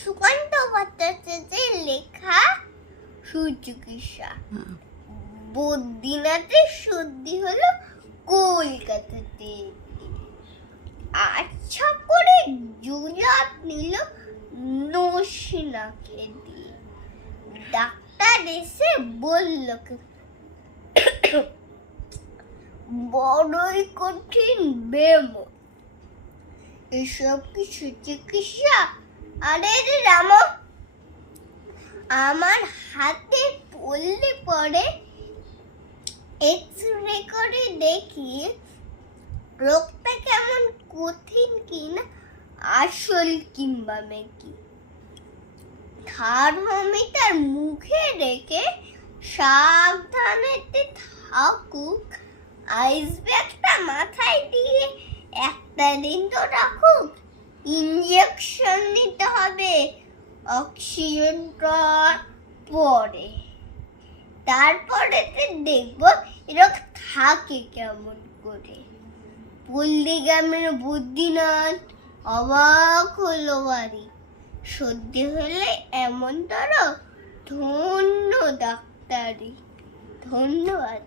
সুকান্ত ভট্টাচার্যের লেখা সুচিকিৎসা। বদ্রীনাথের সর্দি হলো কলকাতাতে। আচ্ছা করে জুলাপ নিল নসিনাকে দিয়ে। ডাক্তার এসে বলল বড়ই কঠিন বেমো, এসব কিছু চিকিৎসা? আরে রাম, আমার হাতে পড়লে পরে এক্স-রে করে দেখি রোগটা কেমন কঠিন কিনা, আসল কিংবা মেকি। থার্মোমিটার মুখে রেখে সাবধানে থাকুক, আইস ব্যাগটা মাথায় দিয়ে একটা দিন তো রাখুক। ইঞ্জেকশন নিতে হবে অক্সিজেন পরে, তারপরে দেখবো এরকম থাকে কেমন করে। পল্লীগ্রামের বদ্রীনাথ অবাক হলো বাড়ি। সর্দি হলে এমন ধরো, ধন্য ডাক্তারি। ধন্যবাদ।